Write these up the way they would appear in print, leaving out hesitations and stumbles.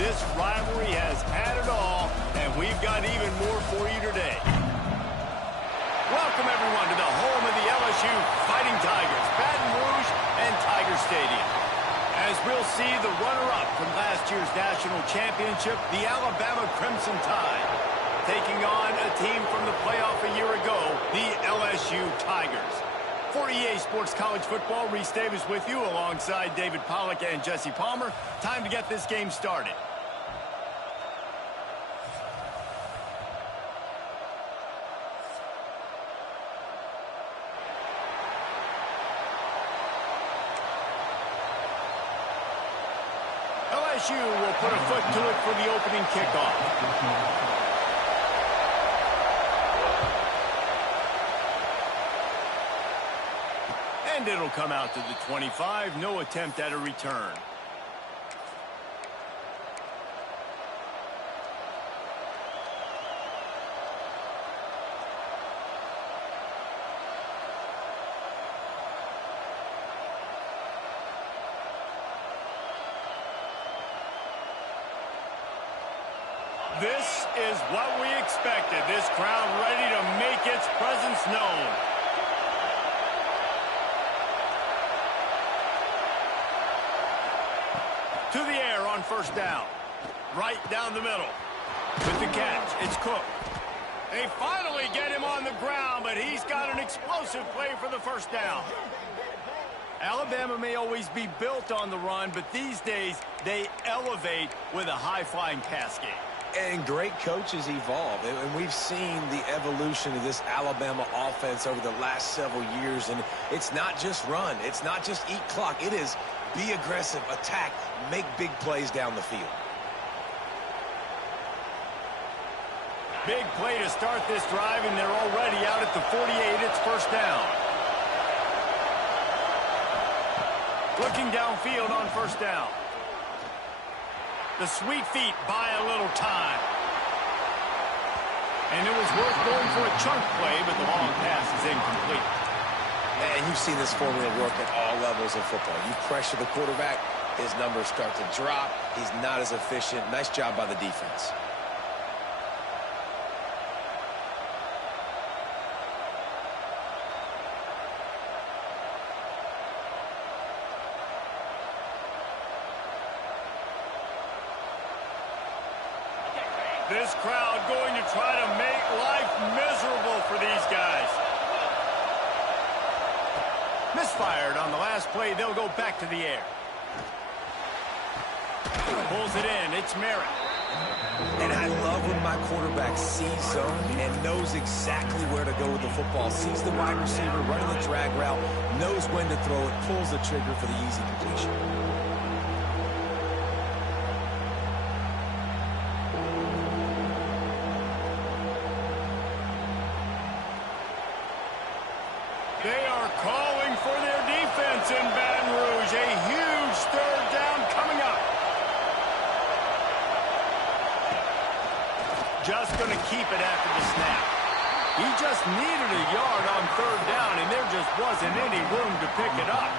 This rivalry has had it all, and we've got even more for you today. Welcome, everyone, to the home of the LSU Fighting Tigers, Baton Rouge and Tiger Stadium. As we'll see the runner-up from last year's national championship, the Alabama Crimson Tide, taking on a team from the playoff a year ago, the LSU Tigers. For EA Sports College Football, Reese Davis with you alongside David Pollack and Jesse Palmer. Time to get this game started. LSU will put a foot to it for the opening kickoff. And it'll come out to the 25. No attempt at a return. This is what we expected. This crowd ready to make its presence known. To the air on first down. Right down the middle. With the catch, it's Cook. They finally get him on the ground, but he's got an explosive play for the first down. Alabama may always be built on the run, but these days they elevate with a high-flying pass game. And great coaches evolve, and we've seen the evolution of this Alabama offense over the last several years, and it's not just run, it's not just eat clock, it is be aggressive, attack, make big plays down the field. Big play to start this drive, and they're already out at the 48. It's first down. Looking downfield on first down. The sweet feet buy a little time. And it was worth going for a chunk play, but the long pass is incomplete. And you've seen this formula work at all levels of football. You pressure the quarterback, his numbers start to drop. He's not as efficient. Nice job by the defense. This crowd going to try to make life miserable for these guys. Misfired on the last play. They'll go back to the air. Pulls it in. It's Merritt. And I love when my quarterback sees zone and knows exactly where to go with the football. Sees the wide receiver running the drag route, knows when to throw it, pulls the trigger for the easy completion. They are calling for their defense in Baton Rouge. A huge third down coming up. Just going to keep it after the snap. He just needed a yard on third down, and there just wasn't any room to pick it up.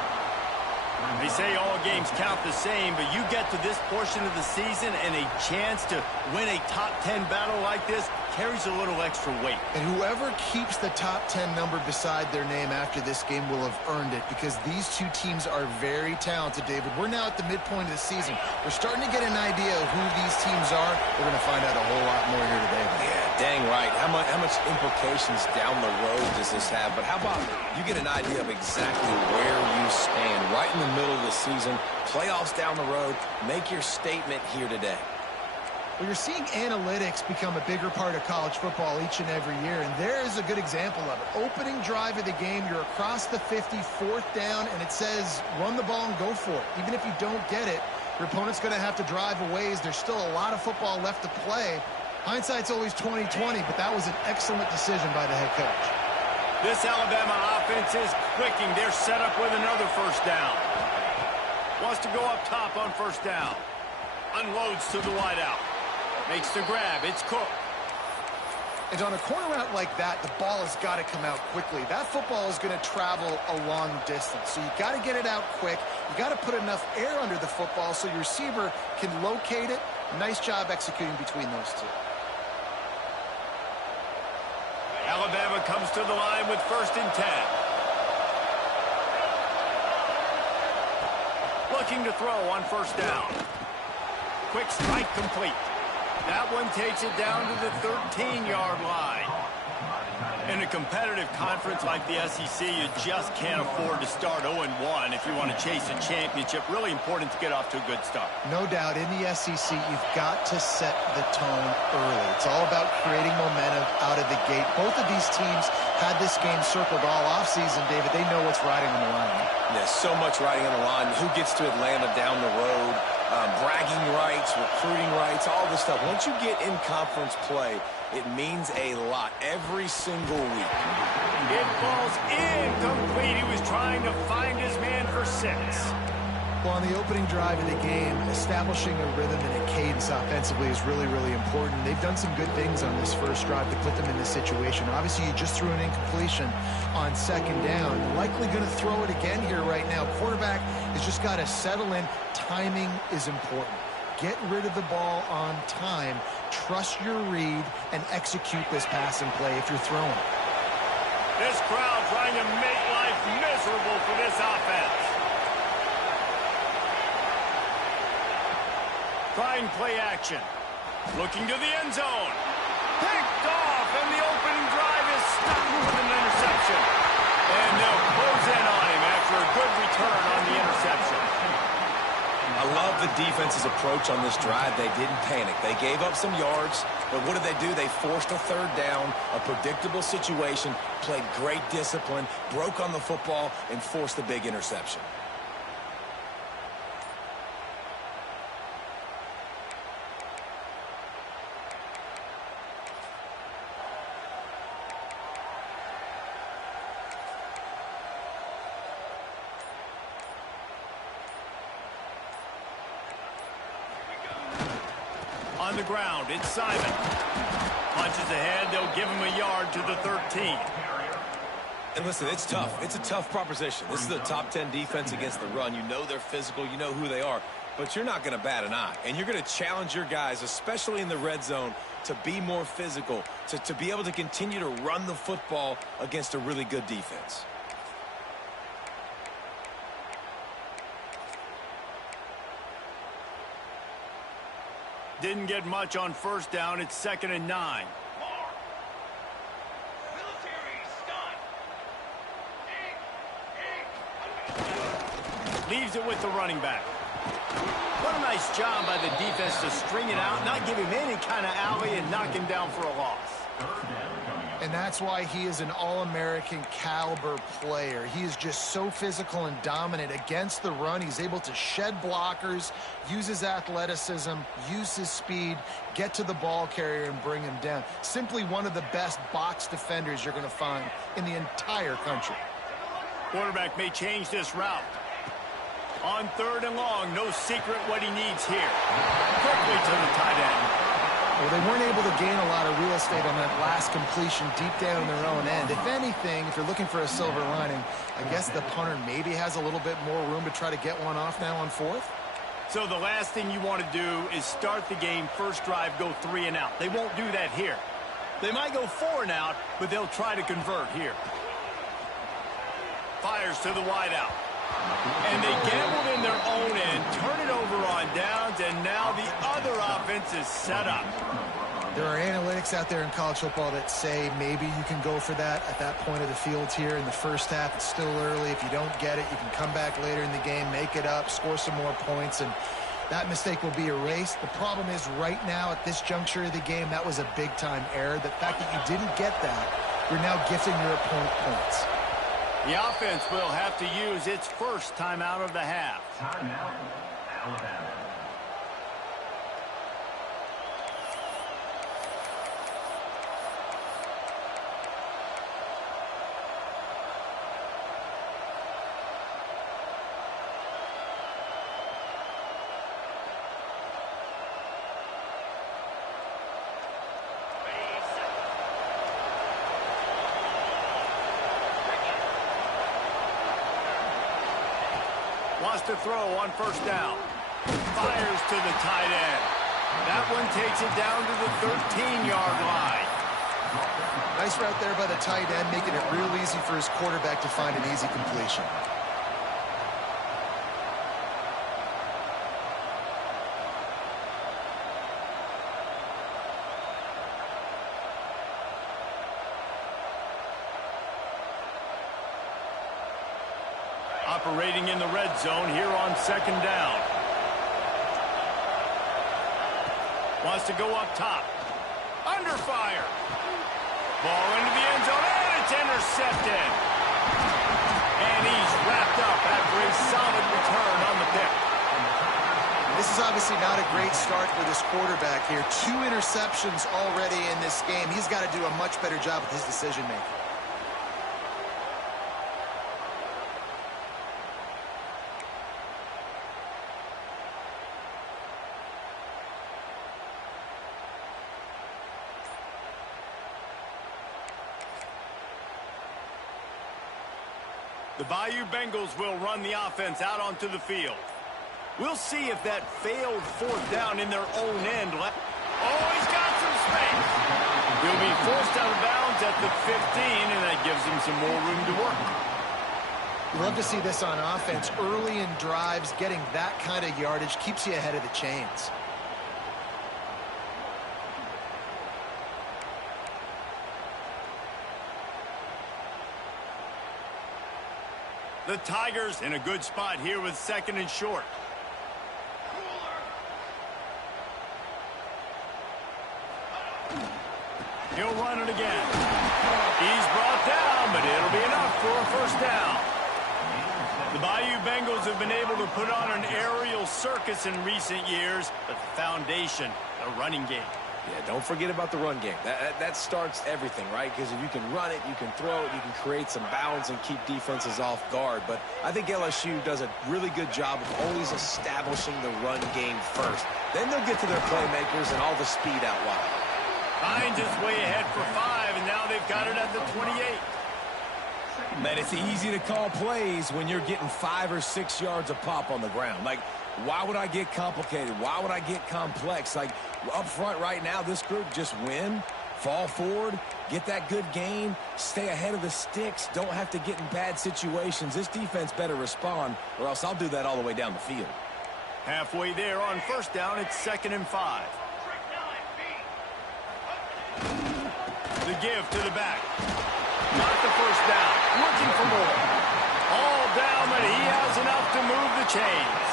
They say all games count the same, but you get to this portion of the season and a chance to win a top 10 battle like this carries a little extra weight. And whoever keeps the top 10 number beside their name after this game will have earned it, because these two teams are very talented, David. We're now at the midpoint of the season. We're starting to get an idea of who these teams are. We're going to find out a whole lot more here today. Yeah, dang right. How much implications down the road does this have? But how about you get an idea of exactly where you stand right in the middle of the season, playoffs down the road, make your statement here today. Well, you're seeing analytics become a bigger part of college football each and every year, and there is a good example of it. Opening drive of the game, you're across the 50, fourth down, and it says run the ball and go for it. Even if you don't get it, your opponent's going to have to drive a ways. There's still a lot of football left to play. Hindsight's always 20/20, but that was an excellent decision by the head coach. This Alabama offense is clicking. They're set up with another first down. Wants to go up top on first down. Unloads to the wideout. Makes the grab. It's Cook. And on a corner route like that, the ball has got to come out quickly. That football is going to travel a long distance. So you got to get it out quick. You got to put enough air under the football so your receiver can locate it, Nice job executing between those two. Alabama comes to the line with 1st and 10. Looking to throw on 1st down. Quick strike complete. That one takes it down to the 13-yard line. In a competitive conference like the SEC, you just can't afford to start 0-1 if you want to chase a championship. Really important to get off to a good start. No doubt, in the SEC, you've got to set the tone early. It's all about creating momentum out of the gate. Both of these teams had this game circled all offseason, David. They know what's riding on the line. There's so much riding on the line. Who gets to Atlanta down the road? Bragging rights, recruiting rights, all this stuff. Once you get in conference play, it means a lot every single week. It falls incomplete. He was trying to find his man for 6. Well, on the opening drive of the game, establishing a rhythm and a cadence offensively is really, really important. They've done some good things on this first drive to put them in this situation. Obviously, you just threw an incompletion on 2nd down. Likely going to throw it again here right now. Quarterback has just got to settle in. Timing is important. Get rid of the ball on time. Trust your read and execute this passing play if you're throwing. This crowd trying to make life miserable for this offense. Trying play action. Looking to the end zone. Picked off, and the opening drive is stopped with an interception. And they'll close in on him after a good return on the interception. I love the defense's approach on this drive. They didn't panic. They gave up some yards, but what did they do? They forced a 3rd down, a predictable situation, played great discipline, broke on the football, and forced a big interception. On the ground, it's Simon. Punches ahead, they'll give him a yard to the 13. And listen, it's tough. It's a tough proposition. This is the top 10 defense against the run. You know they're physical. You know who they are. But you're not going to bat an eye. And you're going to challenge your guys, especially in the red zone, to be more physical, to be able to continue to run the football against a really good defense. Didn't get much on 1st down. It's 2nd and 9. Leaves it with the running back. What a nice job by the defense to string it out, not give him any kind of alley, and knock him down for a loss. And that's why he is an All-American caliber player. He is just so physical and dominant against the run. He's able to shed blockers, use his athleticism, use his speed, get to the ball carrier and bring him down. Simply one of the best box defenders you're going to find in the entire country. Quarterback may change this route. On 3rd and long, no secret what he needs here. Quickly to the tight end. Well, they weren't able to gain a lot of real estate on that last completion deep down their own end. If anything, if you're looking for a silver lining, I guess the punter maybe has a little bit more room to try to get one off now on 4th. So the last thing you want to do is start the game, first drive, go 3 and out. They won't do that here. They might go 4 and out, but they'll try to convert here. Fires to the wideout. And they gambled in their own end, turn it over on downs, and now the other offense is set up. There are analytics out there in college football that say maybe you can go for that at that point of the field here in the first half. It's still early. If you don't get it, you can come back later in the game, make it up, score some more points, and that mistake will be erased. The problem is right now at this juncture of the game, that was a big-time error. The fact that you didn't get that, you're now gifting your opponent points. The offense will have to use its first timeout of the half. Timeout, Alabama. Wants to throw on first down. Fires to the tight end. That one takes it down to the 13-yard line. Nice route there by the tight end, making it real easy for his quarterback to find an easy completion. Operating in the red zone here on second down. Wants to go up top. Under fire. Ball into the end zone, and it's intercepted. And he's wrapped up after a solid return on the pick. This is obviously not a great start for this quarterback here. 2 interceptions already in this game. He's got to do a much better job with his decision-making. The Bayou Bengals will run the offense out onto the field. We'll see if that failed fourth down in their own end. Oh, he's got some space. He'll be forced out of bounds at the 15, and that gives him some more room to work. You love to see this on offense. Early in drives, getting that kind of yardage keeps you ahead of the chains. The Tigers in a good spot here with second and short. He'll run it again. He's brought down, but it'll be enough for a first down. The Bayou Bengals have been able to put on an aerial circus in recent years, but the foundation, the running game. Yeah, don't forget about the run game. That starts everything, right? Because if you can run it, you can throw it, you can create some balance and keep defenses off guard. But I think LSU does a really good job of always establishing the run game first. Then they'll get to their playmakers and all the speed out wide. Hines is way ahead for 5, and now they've got it at the 28. Man, it's easy to call plays when you're getting 5 or 6 yards a pop on the ground. Like, why would I get complicated? Why would I get complex? Like, up front right now, this group just win, fall forward, get that good gain, stay ahead of the sticks, don't have to get in bad situations. This defense better respond, or else I'll do that all the way down the field. Halfway there on first down, it's 2nd and 5. The give to the back. Not the first down. Looking for more. All down, but he has enough to move the chains.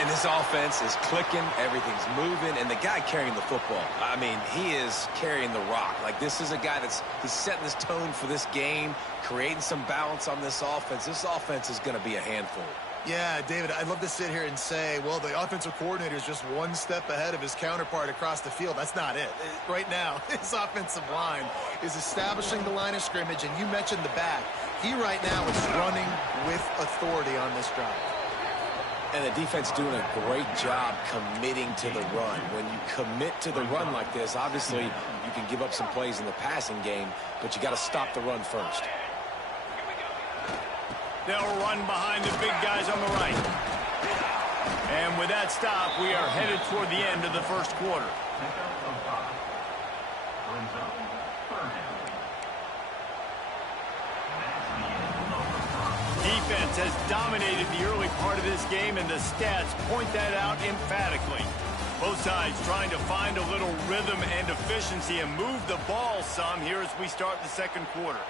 And this offense is clicking, everything's moving, and the guy carrying the football, I mean, he is carrying the rock. Like, this is a guy he's setting this tone for this game, creating some balance on this offense. This offense is going to be a handful. Yeah, David, I'd love to sit here and say, well, the offensive coordinator is just one step ahead of his counterpart across the field. That's not it. Right now, his offensive line is establishing the line of scrimmage, and you mentioned the back. He right now is running with authority on this drive. And the defense doing a great job committing to the run. When you commit to the run like this, obviously you can give up some plays in the passing game, but you got to stop the run first. They'll run behind the big guys on the right. And with that stop, we are headed toward the end of the first quarter. Defense has dominated the early part of this game, and the stats point that out emphatically. Both sides trying to find a little rhythm and efficiency and move the ball some here as we start the second quarter.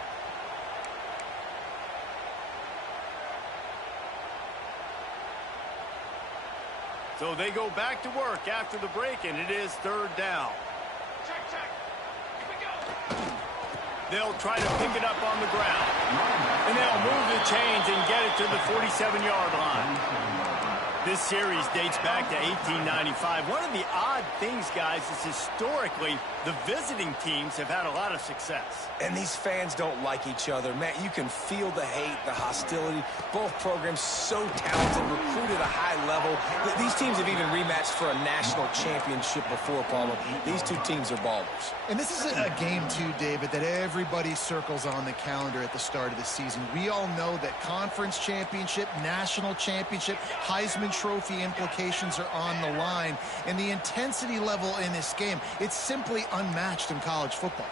So they go back to work after the break, and it is 3rd down. They'll try to pick it up on the ground. And they'll move the chains and get it to the 47-yard line. This series dates back to 1895. One of the odd things, guys, is historically the visiting teams have had a lot of success. And these fans don't like each other. Man, you can feel the hate, the hostility. Both programs so talented, recruited at a high level. These teams have even rematched for a national championship before, Palmer. These two teams are ballers. And this is a game, too, David, that everybody circles on the calendar at the start of the season. We all know that conference championship, national championship, Heisman Heisman Trophy implications are on the line, and the intensity level in this game, it's simply unmatched in college football.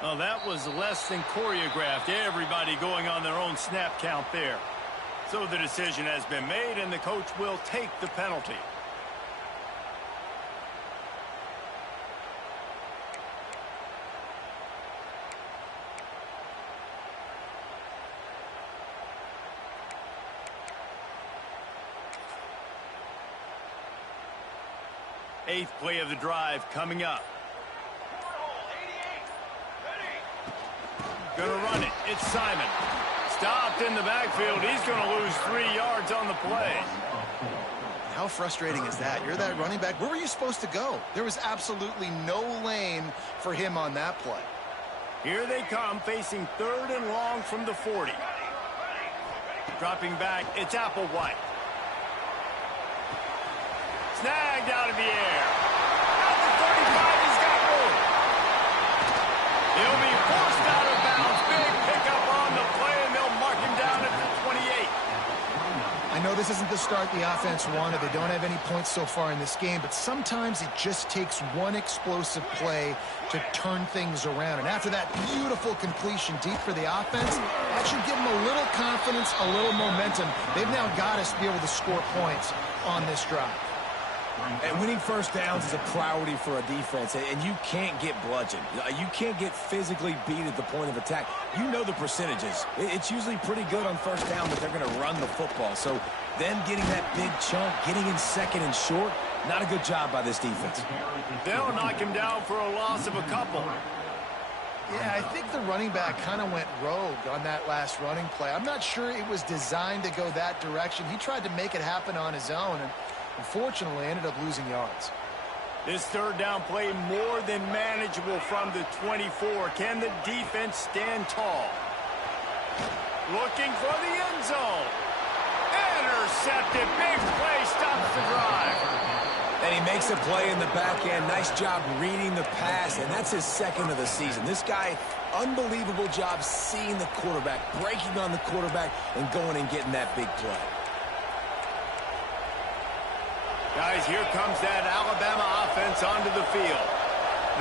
Well, that was less than choreographed. Everybody going on their own snap count there. So the decision has been made, and the coach will take the penalty. Eighth play of the drive coming up. Going to run it. It's Simon. Stopped in the backfield. He's going to lose 3 yards on the play. How frustrating is that? You're that running back. Where were you supposed to go? There was absolutely no lane for him on that play. Here they come, facing 3rd and long from the 40. Dropping back, it's Applewhite. Snagged out of the air. At the 35, he's got room. He'll be forced out of bounds. Big pickup on the play, and they'll mark him down at the 28. I know this isn't the start the offense wanted. They don't have any points so far in this game, but sometimes it just takes one explosive play to turn things around. And after that beautiful completion deep for the offense, that should give them a little confidence, a little momentum. They've now got us to be able to score points on this drive. And winning first downs is a priority for a defense, and you can't get bludgeoned. You can't get physically beat at the point of attack. You know the percentages. It's usually pretty good on first down that they're going to run the football. So then getting that big chunk, getting in second and short, not a good job by this defense. They'll knock him down for a loss of a couple. Yeah, I think the running back kind of went rogue on that last running play. I'm not sure it was designed to go that direction. He tried to make it happen on his own, and unfortunately ended up losing yards. This 3rd down play more than manageable from the 24. Can the defense stand tall? Looking for the end zone. Intercepted. Big play stops the drive. And he makes a play in the back end. Nice job reading the pass, and that's his 2nd of the season. This guy, unbelievable job seeing the quarterback, breaking on the quarterback, and going and getting that big play. Guys, here comes that Alabama offense onto the field.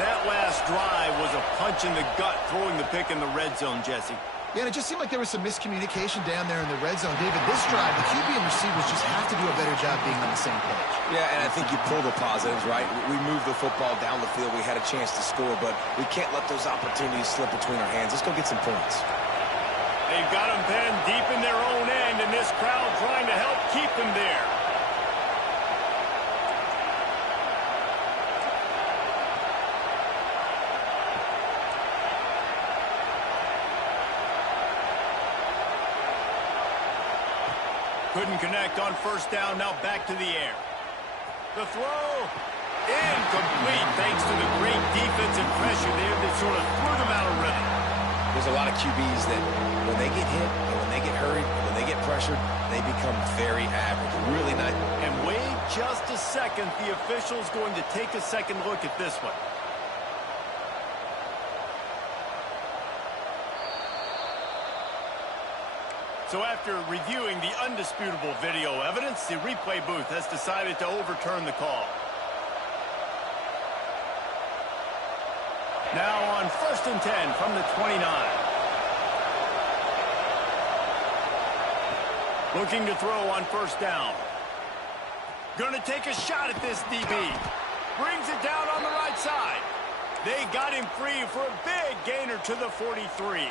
That last drive was a punch in the gut, throwing the pick in the red zone, Jesse. Yeah, and it just seemed like there was some miscommunication down there in the red zone. David, this drive, the QB and receivers just have to do a better job being on the same page. Yeah, and I think you pull the positives, right? We moved the football down the field. We had a chance to score, but we can't let those opportunities slip between our hands. Let's go get some points. They've got them pinned deep in their own end, and this crowd trying to help keep them there. Couldn't connect on first down. Now back to the air. The throw incomplete thanks to the great defensive pressure there that sort of threw them out of rhythm. There's a lot of QBs that when they get hit and when they get hurried, when they get pressured, they become very average. Really not. And wait just a second. The official's going to take a second look at this one. So after reviewing the undisputable video evidence, the replay booth has decided to overturn the call. Now on 1st and 10 from the 29. Looking to throw on first down. Going to take a shot at this DB. Brings it down on the right side. They got him free for a big gainer to the 43.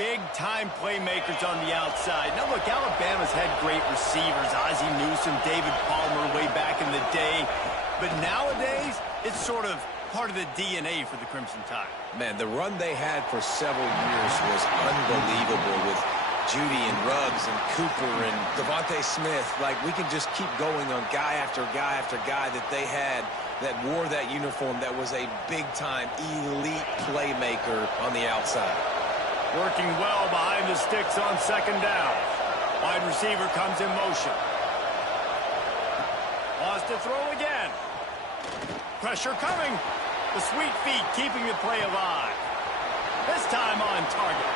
Big-time playmakers on the outside. Now, look, Alabama's had great receivers. Ozzie Newsome, David Palmer way back in the day. But nowadays, it's sort of part of the DNA for the Crimson Tide. Man, the run they had for several years was unbelievable with Judy and Ruggs and Cooper and Devontae Smith. Like, we can just keep going on guy after guy after guy that they had that wore that uniform that was a big-time elite playmaker on the outside. Working well behind the sticks on second down. Wide receiver comes in motion. Wants to throw again. Pressure coming. The sweet feet keeping the play alive. This time on target.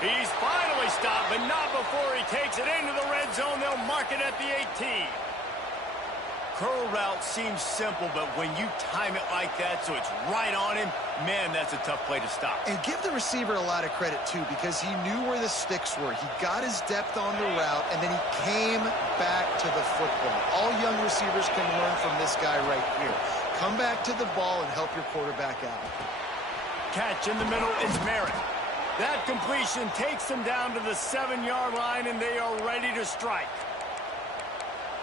He's finally stopped, but not before he takes it into the red zone. They'll mark it at the 18. Curl route seems simple, but when you time it like that so it's right on him, man, that's a tough play to stop. And give the receiver a lot of credit, too, because he knew where the sticks were. He got his depth on the route, and then he came back to the football. All young receivers can learn from this guy right here. Come back to the ball and help your quarterback out. Catch in the middle is Merritt. That completion takes them down to the 7-yard line, and they are ready to strike.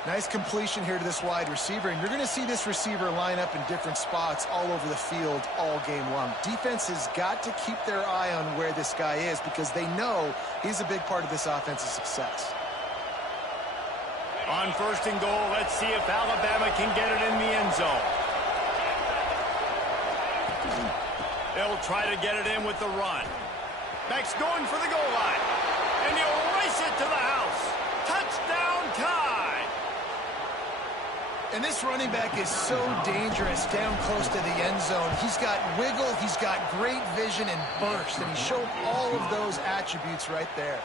Nice completion here to this wide receiver, and you're going to see this receiver line up in different spots all over the field all game long. Defense has got to keep their eye on where this guy is because they know he's a big part of this offense's success. On 1st and goal, let's see if Alabama can get it in the end zone. They'll try to get it in with the run. Max going for the goal line. And he'll race it to the house. Touchdown Tide! And this running back is so dangerous down close to the end zone. He's got wiggle, he's got great vision and burst, and he showed all of those attributes right there.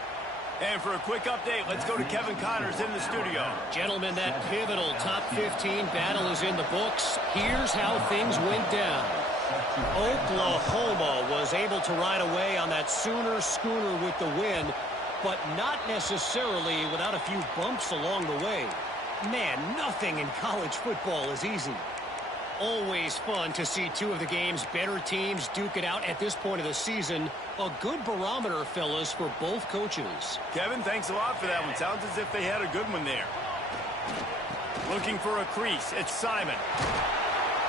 And for a quick update, let's go to Kevin Connors in the studio. Gentlemen, that pivotal top 15 battle is in the books. Here's how things went down. Oklahoma was able to ride away on that Sooner schooner with the win, but not necessarily without a few bumps along the way. Man, nothing in college football is easy. Always fun to see two of the game's better teams duke it out at this point of the season. A good barometer, fellas, for both coaches. Kevin, thanks a lot for that one. Sounds as if they had a good one there. Looking for a crease. It's Simon.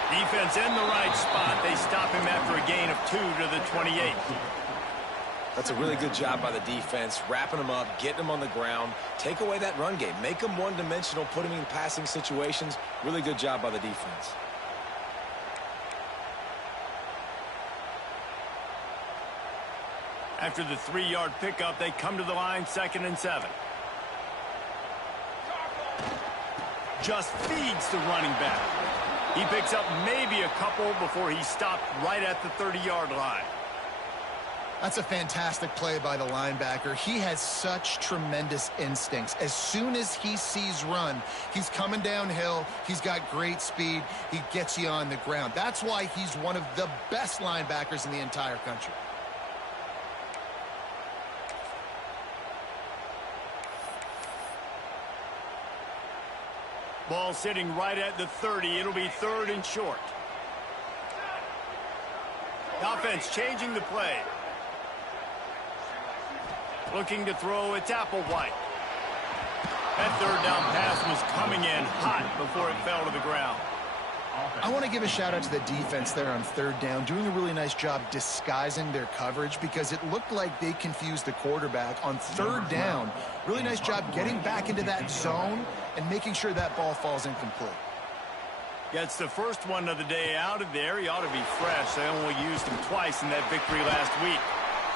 Defense in the right spot. They stop him after a gain of 2 to the 28. That's a really good job by the defense, wrapping them up, getting them on the ground, take away that run game, make them one-dimensional, put them in passing situations. Really good job by the defense. After the 3-yard pickup, they come to the line, 2nd and 7. Just feeds the running back. He picks up maybe a couple before he stopped right at the 30-yard line. That's a fantastic play by the linebacker. He has such tremendous instincts. As soon as he sees run, he's coming downhill. He's got great speed. He gets you on the ground. That's why he's one of the best linebackers in the entire country. Ball sitting right at the 30. It'll be 3rd and short. Offense changing the play. Looking to throw, it's Applewhite. That 3rd down pass was coming in hot before it fell to the ground. I want to give a shout out to the defense there on 3rd down, doing a really nice job disguising their coverage because it looked like they confused the quarterback on 3rd down. Really nice job getting back into that zone and making sure that ball falls incomplete. Gets the first one of the day out of there. He ought to be fresh. They only used him twice in that victory last week.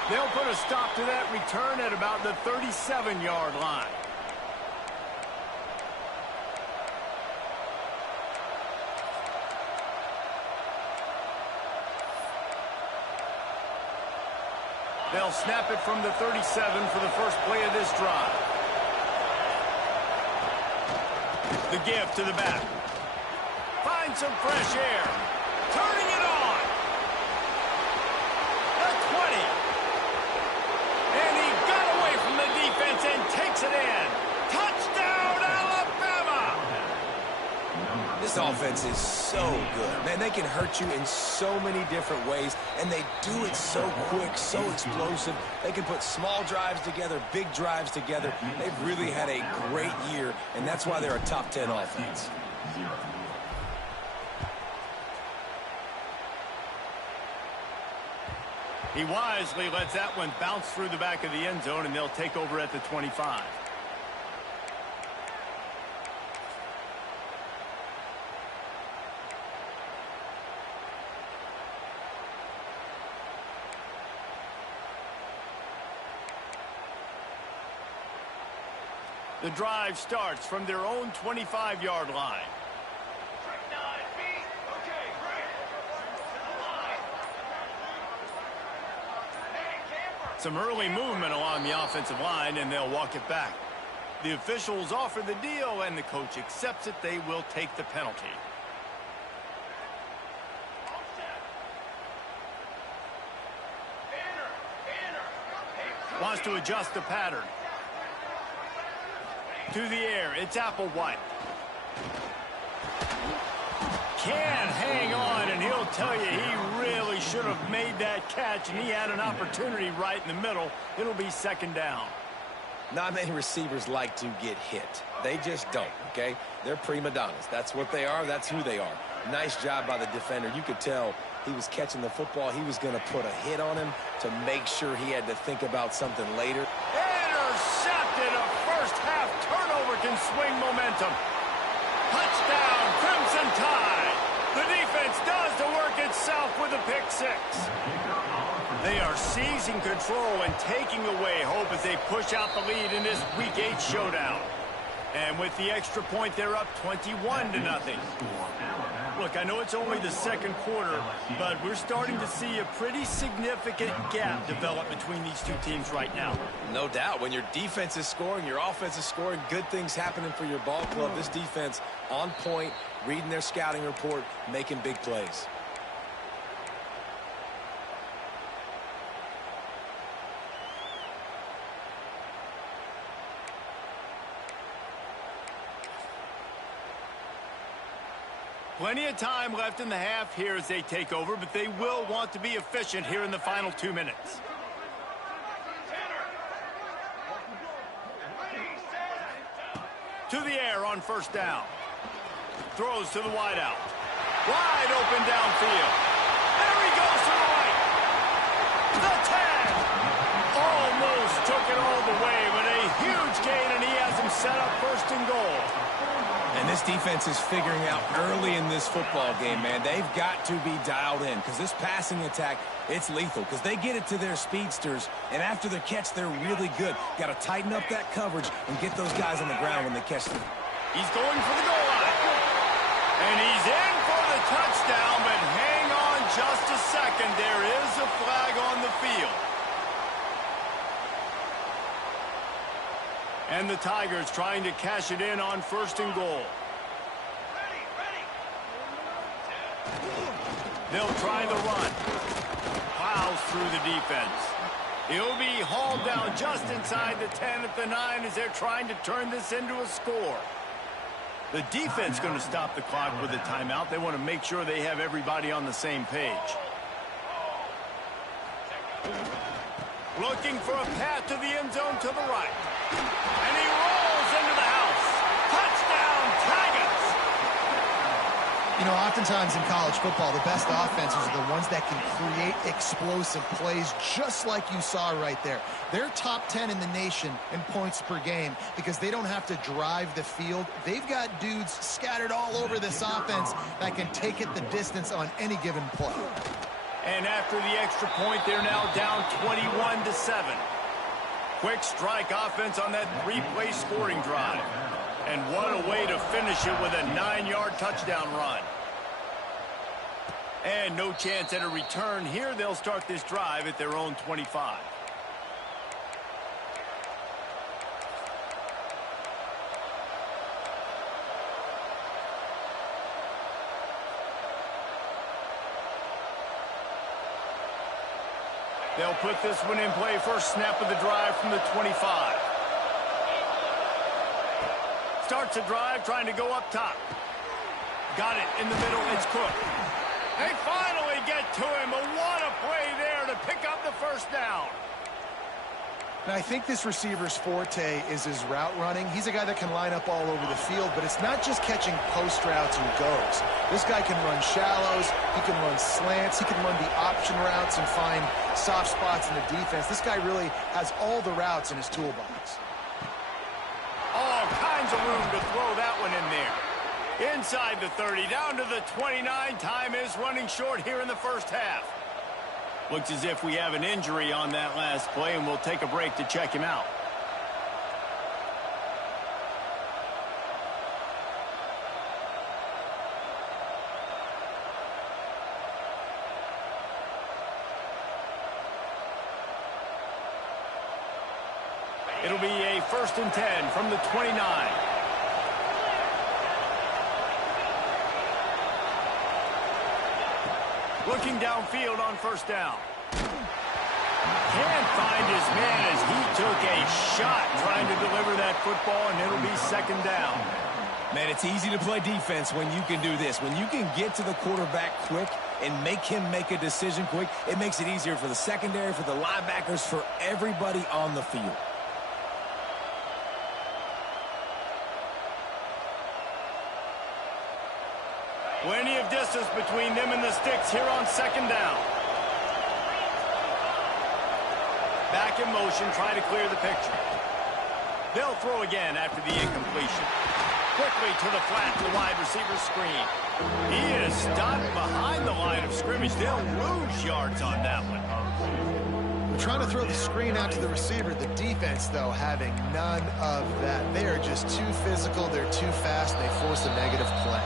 They'll put a stop to that return at about the 37-yard line. They'll snap it from the 37 for the first play of this drive. The give to the back. Finds some fresh air. Turning it on. The 20. And he got away from the defense and takes it in. Touchdown, Alabama! This offense is so good. Man, they can hurt you in so many different ways, and they do it so quick, so explosive. They can put small drives together, big drives together. They've really had a great year, and that's why they're a top 10 offense. He wisely lets that one bounce through the back of the end zone, and they'll take over at the 25. The drive starts from their own 25-yard line. Some early movement along the offensive line, and they'll walk it back. The officials offer the deal, and the coach accepts it. They will take the penalty. Wants to adjust the pattern. To the air, it's Applewhite. Can hang on, and he'll tell you he really should have made that catch, and he had an opportunity right in the middle. It'll be second down. Not many receivers like to get hit. They just don't, okay? They're prima donnas. That's what they are. That's who they are. Nice job by the defender. You could tell he was catching the football. He was going to put a hit on him to make sure he had to think about something later. Intercepted. A first-half turnover can swing momentum. Touchdown, Crimson Tide. The defense does the work itself with a pick six. They are seizing control and taking away hope as they push out the lead in this Week 8 showdown. And with the extra point, they're up 21-0. Look, I know it's only the second quarter, but we're starting to see a pretty significant gap develop between these two teams right now. No doubt. When your defense is scoring, your offense is scoring, good things happening for your ball club. This defense on point, reading their scouting report, making big plays. Plenty of time left in the half here as they take over, but they will want to be efficient here in the final 2 minutes. To the air on first down. Throws to the wideout. Wide open downfield. There he goes to the right. The tag. Almost took it all the way, but a huge gain, and he has him set up first and goal. And this defense is figuring out early in this football game, man. They've got to be dialed in because this passing attack, it's lethal because they get it to their speedsters, and after the catch, they're really good. Got to tighten up that coverage and get those guys on the ground when they catch them. He's going for the goal line. And he's in for the touchdown, but hang on just a second. There is a flag on the field. And the Tigers trying to cash it in on first and goal. They'll try the run. Plows through the defense. He'll be hauled down just inside the 10 at the 9 as they're trying to turn this into a score. The defense going to stop the clock with a timeout. They want to make sure they have everybody on the same page. Looking for a path to the end zone to the right. And he rolls into the house. Touchdown, Tigers! You know, oftentimes in college football, the best offenses are the ones that can create explosive plays just like you saw right there. They're top 10 in the nation in points per game because they don't have to drive the field. They've got dudes scattered all over this offense that can take it the distance on any given play. And after the extra point, they're now down 21-7. Quick strike offense on that 3-play scoring drive. And what a way to finish it with a 9-yard touchdown run. And no chance at a return here. They'll start this drive at their own 25. They'll put this one in play. First snap of the drive from the 25. Starts a drive trying to go up top. Got it in the middle. It's Cook. They finally get to him. But what a play there to pick up the first down. Now, I think this receiver's forte is his route running. He's a guy that can line up all over the field, but it's not just catching post routes and goes. This guy can run shallows, he can run slants, he can run the option routes and find soft spots in the defense. This guy really has all the routes in his toolbox. All kinds of room to throw that one in there. Inside the 30, down to the 29. Time is running short here in the first half. Looks as if we have an injury on that last play, and we'll take a break to check him out. first and 10 from the 29. Looking downfield on first down. Can't find his man as he took a shot trying to deliver that football, and it'll be second down. Man, it's easy to play defense when you can do this. When you can get to the quarterback quick and make him make a decision quick, it makes it easier for the secondary, for the linebackers, for everybody on the field. Plenty of distance between them and the sticks here on second down. Back in motion, trying to clear the picture. They'll throw again after the incompletion. Quickly to the flat, the wide receiver screen. He is stopped behind the line of scrimmage. They'll lose yards on that one. We're trying to throw the screen out to the receiver. The defense, though, having none of that. They are just too physical. They're too fast. They force a negative play.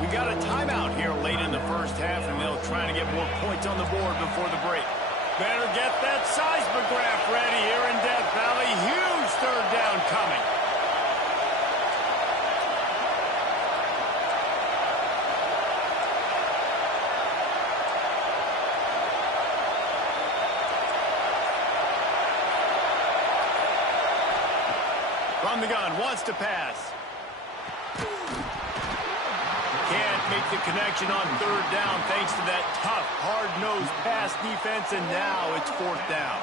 We got a timeout here late in the first half, and they'll try to get more points on the board before the break. Better get that seismograph ready here in Death Valley. Huge third down coming. From the gun, wants to pass. Can't make the connection on third down thanks to that tough, hard-nosed pass defense, and now it's fourth down.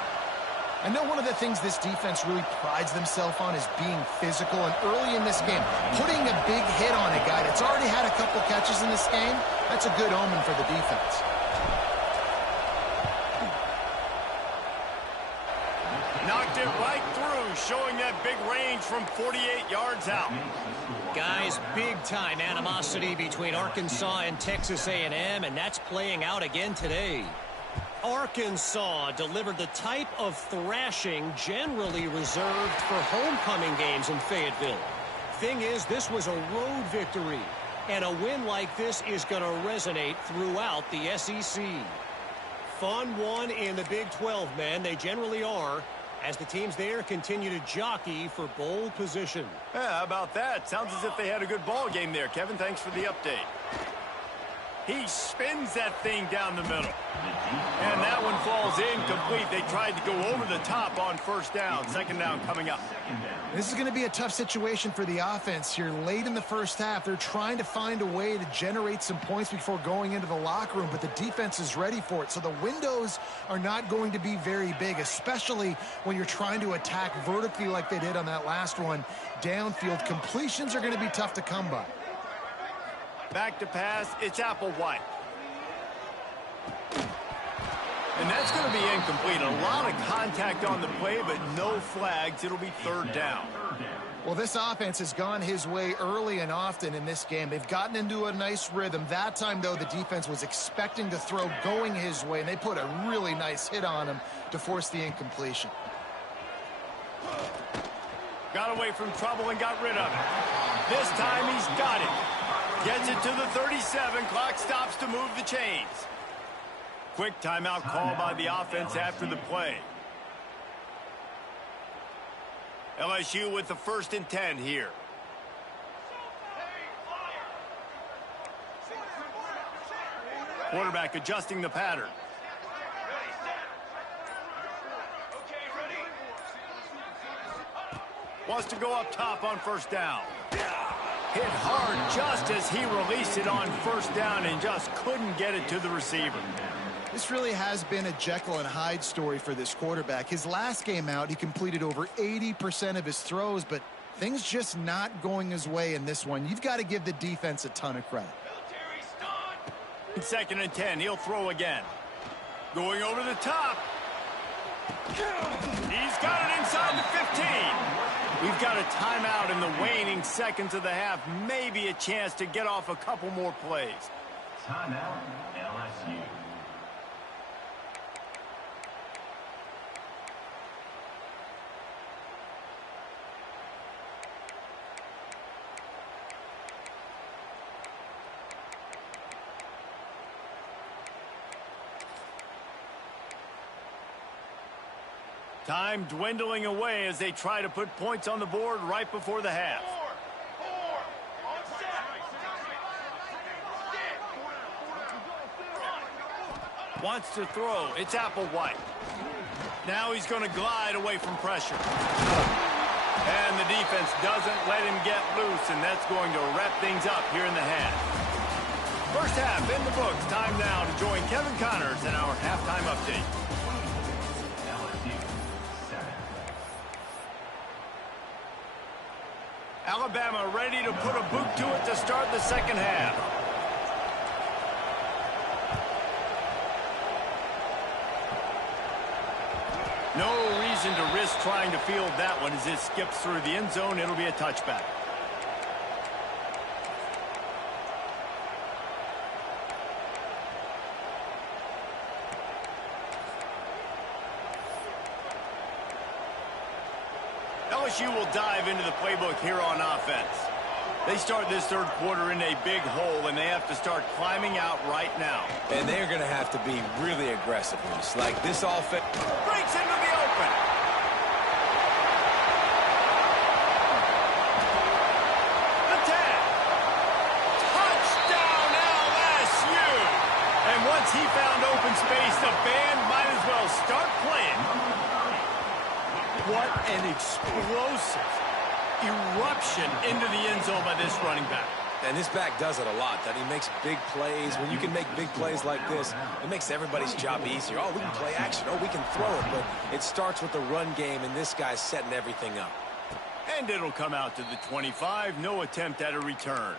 I know one of the things this defense really prides themselves on is being physical, and early in this game, putting a big hit on a guy that's already had a couple catches in this game, that's a good omen for the defense. Knocked it right through, showing that big range from 48 yards out. Guys, big-time animosity between Arkansas and Texas A&M, and that's playing out again today. Arkansas delivered the type of thrashing generally reserved for homecoming games in Fayetteville. Thing is, this was a road victory, and a win like this is going to resonate throughout the SEC. Fun one in the Big 12, man. They generally are, as the teams there continue to jockey for bowl position. Yeah, how about that? Sounds as if they had a good ball game there. Kevin, thanks for the update. He spins that thing down the middle. And that one falls incomplete. They tried to go over the top on first down. Second down coming up. This is going to be a tough situation for the offense here. Late in the first half, they're trying to find a way to generate some points before going into the locker room, but the defense is ready for it. So the windows are not going to be very big, especially when you're trying to attack vertically like they did on that last one. Downfield completions are going to be tough to come by. Back to pass, it's Applewhite. And that's going to be incomplete. A lot of contact on the play, but no flags. It'll be third down. Well, this offense has gone his way early and often in this game. They've gotten into a nice rhythm. That time, though, the defense was expecting to throw going his way, and they put a really nice hit on him to force the incompletion. Got away from trouble and got rid of it. This time, he's got it. Gets it to the 37. Clock stops to move the chains. Quick timeout call by the offense after the play. LSU with the first and 10 here. Quarterback adjusting the pattern. Wants to go up top on first down. Hit hard just as he released it on first down and just couldn't get it to the receiver. This really has been a Jekyll and Hyde story for this quarterback. His last game out, he completed over 80% of his throws, but things just not going his way in this one. You've got to give the defense a ton of credit. Second and 10, he'll throw again. Going over the top. He's got it inside the 15. We've got a timeout in the waning seconds of the half. Maybe a chance to get off a couple more plays. Timeout, LSU. Time dwindling away as they try to put points on the board right before the half. Wants to throw. It's Applewhite. Now he's going to glide away from pressure. And the defense doesn't let him get loose, and that's going to wrap things up here in the half. First half in the books. Time now to join Kevin Connors in our halftime update. Alabama ready to put a boot to it to start the second half. No reason to risk trying to field that one as it skips through the end zone. It'll be a touchback. LSU will dive into the playbook here on offense. They start this third quarter in a big hole, and they have to start climbing out right now. And they're going to have to be really aggressive. Like this offense breaks into the open. The tag. Touchdown LSU. And once he found open space, the band might as well start playing. What an explosive eruption into the end zone by this running back. And this back does it a lot. That he makes big plays. When you can make big plays like this, it makes everybody's job easier. Oh, we can play action. Oh, we can throw it. But it starts with the run game, and this guy's setting everything up. And it'll come out to the 25. No attempt at a return.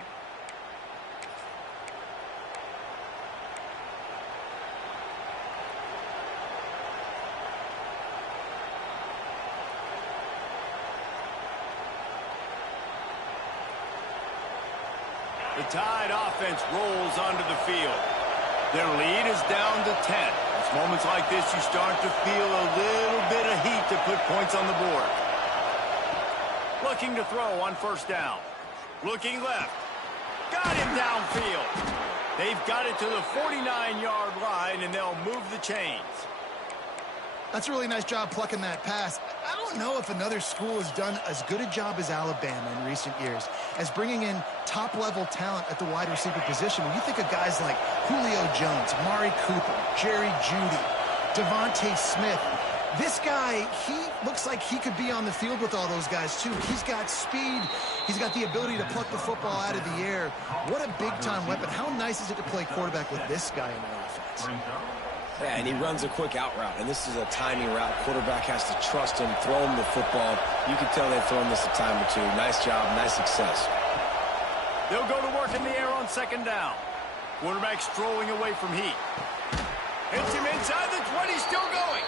The Tide offense rolls onto the field. Their lead is down to 10. It's moments like this you start to feel a little bit of heat to put points on the board. Looking to throw on first down. Looking left. Got him downfield. They've got it to the 49-yard line, and they'll move the chains. That's a really nice job plucking that pass. I don't know if another school has done as good a job as Alabama in recent years as bringing in top-level talent at the wide receiver position. When you think of guys like Julio Jones, Amari Cooper, Jerry Jeudy, Devontae Smith, this guy, he looks like he could be on the field with all those guys, too. He's got speed. He's got the ability to pluck the football out of the air. What a big-time weapon. How nice is it to play quarterback with this guy in the offense? Yeah, and he runs a quick out route, and this is a timing route. Quarterback has to trust him, throw him the football. You can tell they've thrown this a time or two. Nice job, nice success. They'll go to work in the air on second down. Quarterback strolling away from heat. Hits him inside the 20, still going.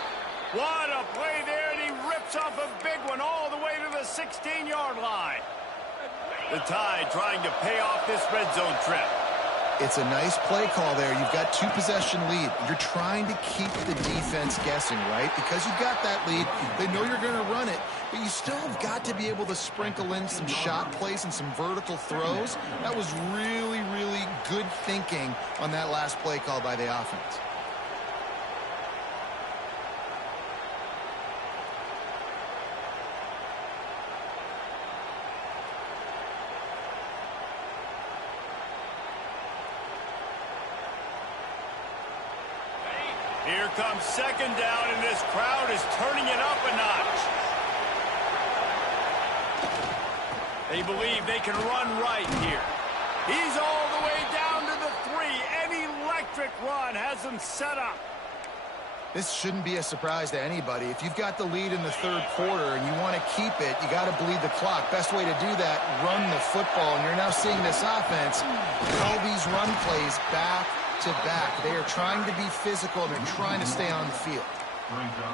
What a play there, and he rips off a big one all the way to the 16-yard line. The Tide trying to pay off this red zone trip. It's a nice play call there. You've got two-possession lead. You're trying to keep the defense guessing, right? Because you've got that lead, they know you're going to run it, but you still have got to be able to sprinkle in some shot plays and some vertical throws. That was really, really good thinking on that last play call by the offense. Here comes second down, and this crowd is turning it up a notch. They believe they can run right here. He's all the way down to the 3. An electric run has him set up. This shouldn't be a surprise to anybody. If you've got the lead in the third quarter and you want to keep it, you got to bleed the clock. Best way to do that, run the football. And you're now seeing this offense call these run plays back to back. They are trying to be physical, and they're trying to stay on the field.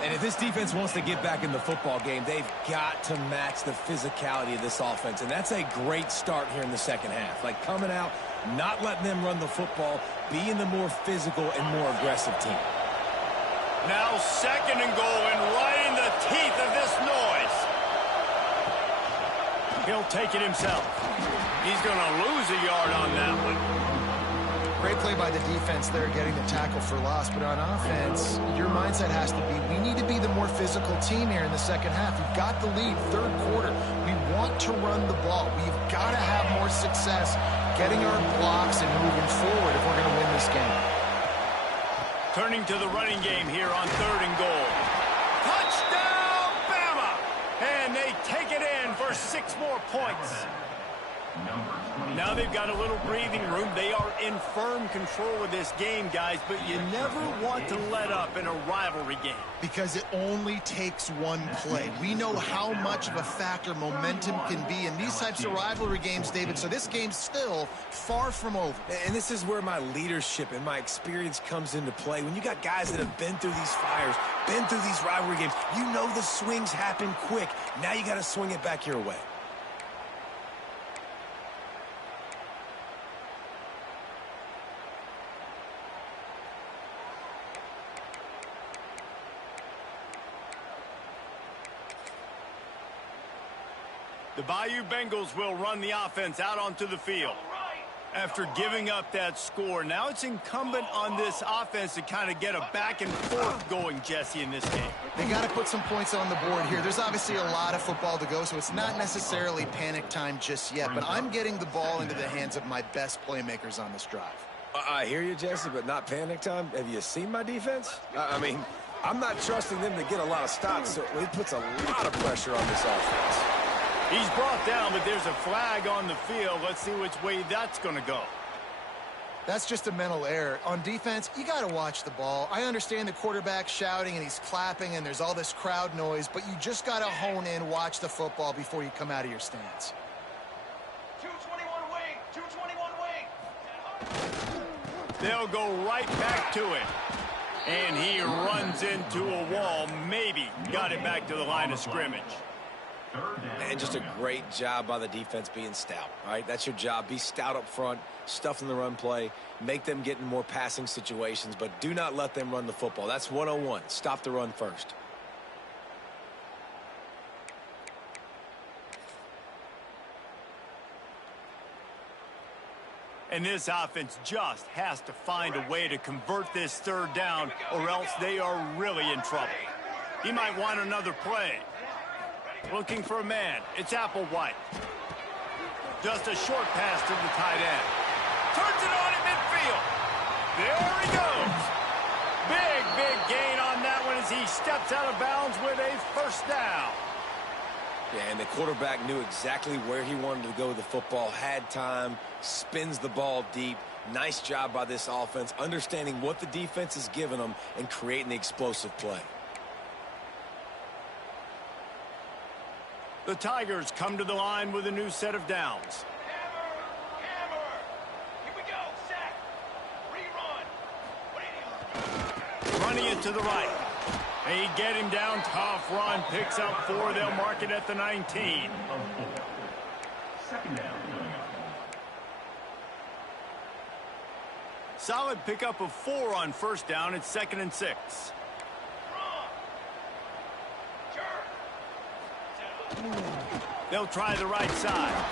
And if this defense wants to get back in the football game, they've got to match the physicality of this offense. And that's a great start here in the second half. Like coming out, not letting them run the football, being the more physical and more aggressive team. Now second and goal, and right in the teeth of this noise. He'll take it himself. He's going to lose a yard on that one. Great play by the defense there, getting the tackle for loss. But on offense, your mindset has to be, we need to be the more physical team here in the second half. We've got the lead, third quarter. We want to run the ball. We've got to have more success getting our blocks and moving forward if we're going to win this game. Turning to the running game here on 3rd and goal. Touchdown, Bama! And they take it in for 6 more points. Now they've got a little breathing room. They are in firm control of this game, guys, but you never want to let up in a rivalry game. Because it only takes one play. We know how much of a factor momentum can be in these types of rivalry games, David, so this game's still far from over. And this is where my leadership and my experience comes into play. When you got guys that have been through these fires, been through these rivalry games, you know the swings happen quick. Now you got to swing it back your way. The Bayou Bengals will run the offense out onto the field. After giving up that score, now it's incumbent on this offense to kind of get a back and forth going, Jesse, in this game. They got to put some points on the board here. There's obviously a lot of football to go, so it's not necessarily panic time just yet, but I'm getting the ball into the hands of my best playmakers on this drive. I hear you, Jesse, but not panic time. Have you seen my defense? I mean, I'm not trusting them to get a lot of stops, so it puts a lot of pressure on this offense. He's brought down, but there's a flag on the field. Let's see which way that's going to go. That's just a mental error. On defense, you got to watch the ball. I understand the quarterback shouting and he's clapping and there's all this crowd noise, but you just got to hone in, watch the football before you come out of your stance. 221 wing, 221 wing. They'll go right back to it. And he runs into a wall. Maybe got it back to the line of scrimmage. And just a great job by the defense being stout, right? That's your job. Be stout up front, stuff in the run play, make them get in more passing situations, but do not let them run the football. That's 101. Stop the run first. And this offense just has to find a way to convert this 3rd down, or else they are really in trouble. He might want another play. Looking for a man. It's Applewhite. Just a short pass to the tight end. Turns it on in midfield. There he goes. Big gain on that one as he steps out of bounds with a 1st down. Yeah, and the quarterback knew exactly where he wanted to go with the football, had time, spins the ball deep. Nice job by this offense, understanding what the defense is giving them and creating the explosive play. The Tigers come to the line with a new set of downs. Hammer. Here we go. Sack. Rerun. Running it to the right. They get him down. Tough run. Picks up 4. They'll mark it at the 19. 2nd down. Solid pickup of 4 on 1st down. It's 2nd and 6. They'll try the right side.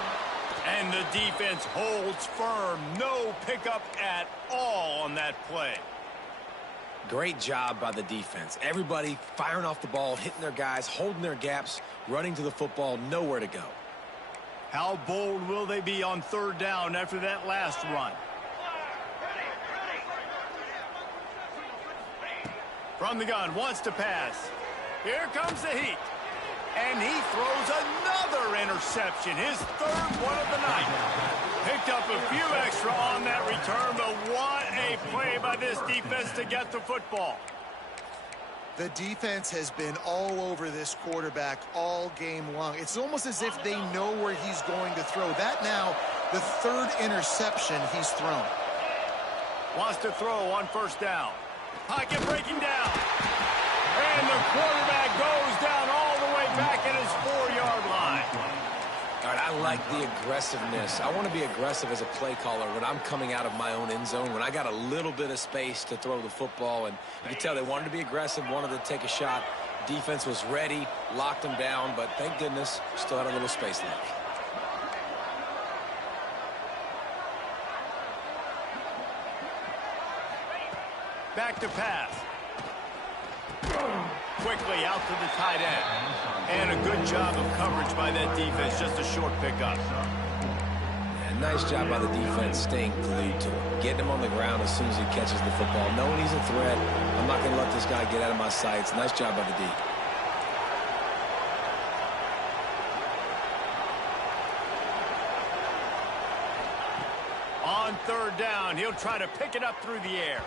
And the defense holds firm. No pickup at all on that play. Great job by the defense. Everybody firing off the ball, hitting their guys, holding their gaps, running to the football, nowhere to go. How bold will they be on 3rd down after that last run? From the gun, wants to pass. Here comes the heat. And he throws another interception, his 3rd one of the night. Picked up a few extra on that return, but what a play by this defense to get the football. The defense has been all over this quarterback all game long. It's almost as if they know where he's going to throw. That now, the 3rd interception he's thrown. Wants to throw on 1st down. Pocket breaking down. And the quarterback goes down all the way back at his 4-yard line. All right, I like the aggressiveness. I want to be aggressive as a play caller when I'm coming out of my own end zone, when I got a little bit of space to throw the football. And you can tell they wanted to be aggressive, wanted to take a shot. Defense was ready, locked them down, but thank goodness, still had a little space left. Back to pass. Quickly out to the tight end. And a good job of coverage by that defense. Just a short pickup. Yeah, nice job by the defense staying glued to him. Getting him on the ground as soon as he catches the football. Knowing he's a threat, I'm not going to let this guy get out of my sights. Nice job by the D. On third down, he'll try to pick it up through the air.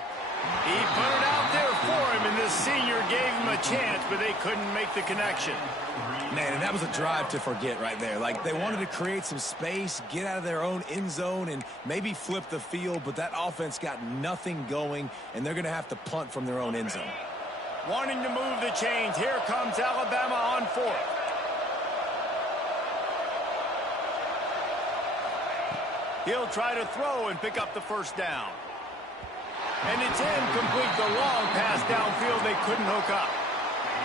He put it out there for him, and the senior gave him a chance, but they couldn't make the connection. Man, and that was a drive to forget right there. Like, they wanted to create some space, get out of their own end zone, and maybe flip the field, but that offense got nothing going, and they're going to have to punt from their own end zone. Wanting to move the chains, here comes Alabama on fourth. He'll try to throw and pick up the first down. And it's incomplete. The long pass downfield they couldn't hook up.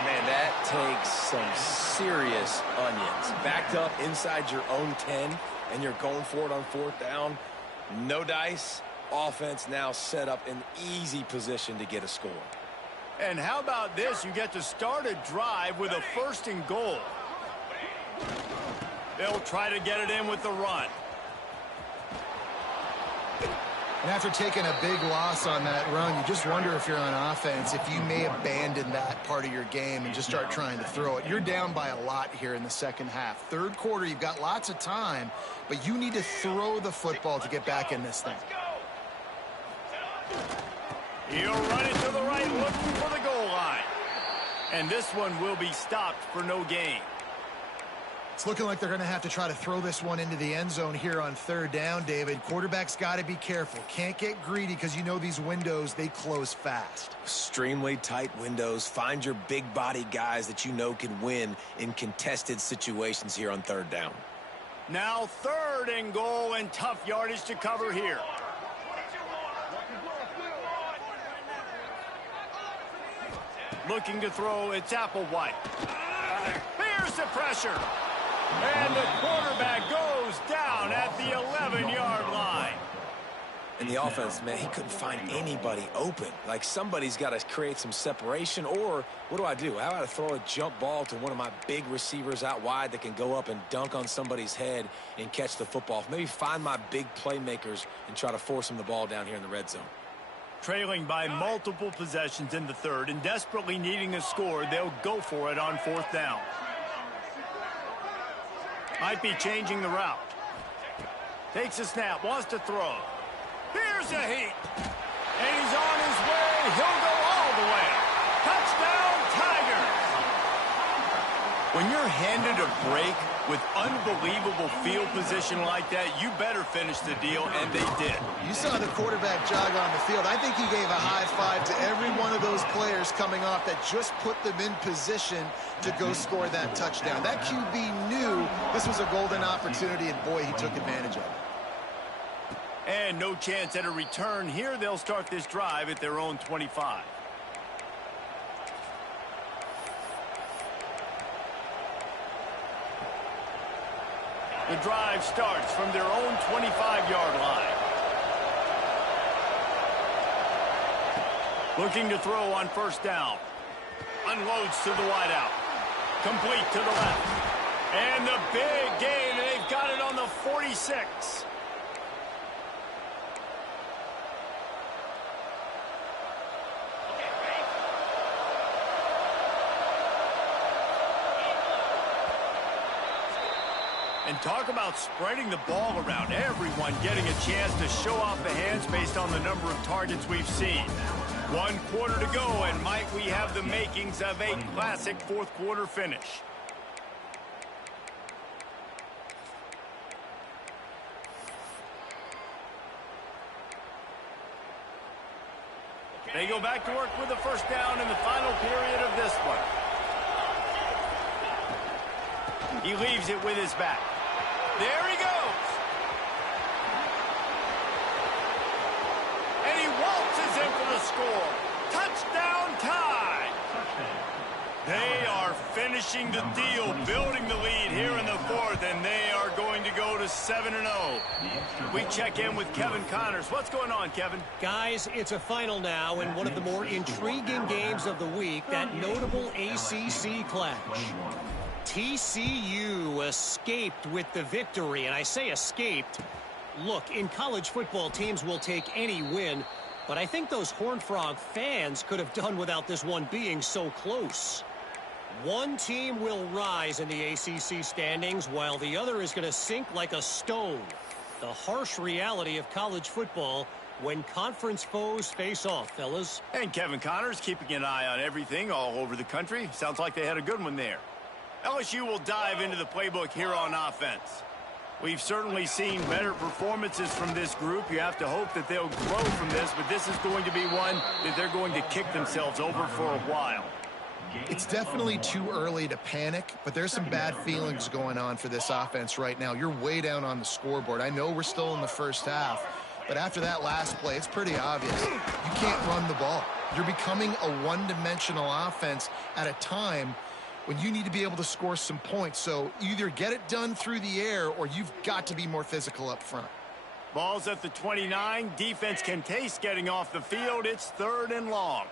Man, that takes some serious onions. Backed up inside your own 10, and you're going for it on fourth down. No dice. Offense now set up in easy position to get a score. And how about this? You get to start a drive with a 1st and goal. They'll try to get it in with the run. And after taking a big loss on that run, you just wonder if you're on offense, if you may abandon that part of your game and just start trying to throw it. You're down by a lot here in the second half. Third quarter, you've got lots of time, but you need to throw the football to get back in this thing. He'll run it to the right, looking for the goal line. And this one will be stopped for no gain. It's looking like they're going to have to try to throw this one into the end zone here on third down, David. Quarterback's got to be careful. Can't get greedy because you know these windows, they close fast. Extremely tight windows. Find your big body guys that you know can win in contested situations here on third down. Now 3rd and goal, and tough yardage to cover here. Looking to throw, it's Applewhite. Here's the pressure. And the quarterback goes down at the 11-yard line. And the offense, man, he couldn't find anybody open. Like, somebody's got to create some separation, or what do? How about I throw a jump ball to one of my big receivers out wide that can go up and dunk on somebody's head and catch the football? Maybe find my big playmakers and try to force them the ball down here in the red zone. Trailing by multiple possessions in the 3rd and desperately needing a score, they'll go for it on 4th down. Might be changing the route. Takes a snap, wants to throw. Here's a heat. And he's on his way. He'll go all the way. Touchdown, Tigers. When you're handed a break with unbelievable field position like that, you better finish the deal, and they did. You saw the quarterback jog on the field. I think he gave a high five to every one of those players coming off that just put them in position to go score that touchdown. That QB knew this was a golden opportunity, and boy, he took advantage of it. And no chance at a return here. They'll start this drive at their own 25. The drive starts from their own 25-yard line. Looking to throw on 1st down. Unloads to the wideout. Complete to the left. And the big gain, and they've got it on the 46. And talk about spreading the ball around. Everyone getting a chance to show off the hands based on the number of targets we've seen. 1 quarter to go, and might we have the makings of a classic 4th quarter finish. They go back to work with the 1st down in the final period of this one. He leaves it with his back. There he goes. And he waltzes in for the score. Touchdown, tie. They are finishing the deal, building the lead here in the fourth, and they are going to go to 7-0. We check in with Kevin Connors. What's going on, Kevin? Guys, it's a final now in one of the more intriguing games of the week, that notable ACC clash. TCU escaped with the victory, and I say escaped. Look, in college football, teams will take any win, but I think those Horned Frog fans could have done without this one being so close. One team will rise in the ACC standings while the other is going to sink like a stone. The harsh reality of college football when conference foes face off, fellas. And Kevin Connors keeping an eye on everything all over the country. Sounds like they had a good one there. LSU will dive into the playbook here on offense. We've certainly seen better performances from this group. You have to hope that they'll grow from this, but this is going to be one that they're going to kick themselves over for a while. It's definitely too early to panic, but there's some bad feelings going on for this offense right now. You're way down on the scoreboard. I know we're still in the first half, but after that last play, it's pretty obvious. You can't run the ball. You're becoming a one-dimensional offense at a time when you need to be able to score some points. So either get it done through the air or you've got to be more physical up front. Ball's at the 29. Defense can taste getting off the field. It's 3rd and long.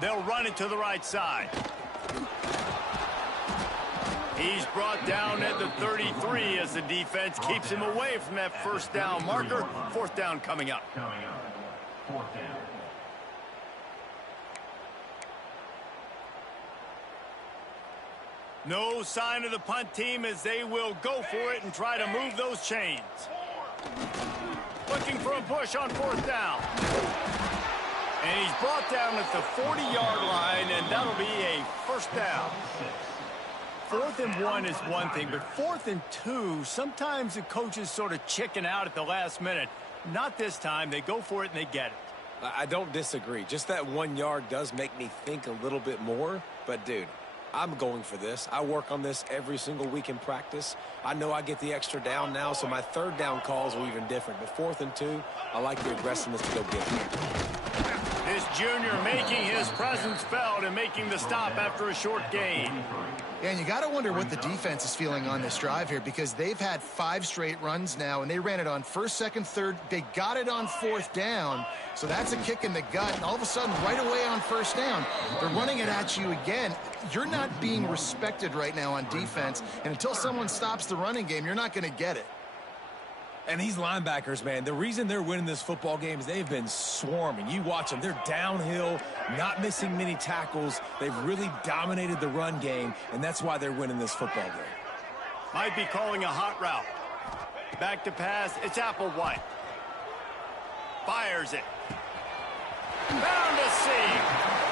They'll run it to the right side. He's brought down at the 33 as the defense keeps him away from that first down marker. 4th down coming up. 4th down. No sign of the punt team as they will go for it and try to move those chains. Looking for a push on 4th down. And he's brought down at the 40-yard line, and that'll be a 1st down. 4th and 1 is one thing, but 4th and 2, sometimes the coaches sort of chicken out at the last minute. Not this time. They go for it and they get it. I don't disagree. Just that 1 yard does make me think a little bit more. But, dude, I'm going for this. I work on this every single week in practice. I know I get the extra down now, so my 3rd down calls are even different. But 4th and 2, I like the aggressiveness to go get it. This junior making his presence felt and making the stop after a short gain. Yeah, and you got to wonder what the defense is feeling on this drive here, because they've had 5 straight runs now, and they ran it on 1st, 2nd, 3rd. They got it on 4th down, so that's a kick in the gut. And all of a sudden, right away on 1st down, they're running it at you again. You're not being respected right now on defense, and until someone stops the running game, you're not going to get it. And these linebackers, man, the reason they're winning this football game is they've been swarming. You watch them. They're downhill, not missing many tackles. They've really dominated the run game, and that's why they're winning this football game. Might be calling a hot route. Back to pass. It's Applewhite. Fires it. Found a seam.